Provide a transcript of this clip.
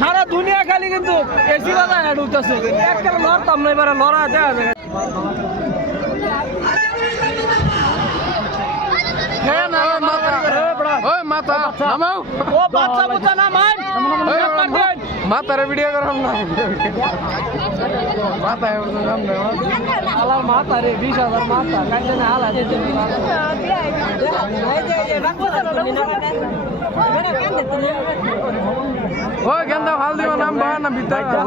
সারা দুনিয়া খালি কিন্তু এসি বাজা হেড উঠতেছে একটা লড়তাম না এবারে লড়া দেওয়া যায় মাতারে ভিডিও করাম না মাথায় আলার মাথা রে 20,000 মাথা কাইছে না আলা দিতে ও গেন্দা ফাল দিও নাম বা না ভিতর যা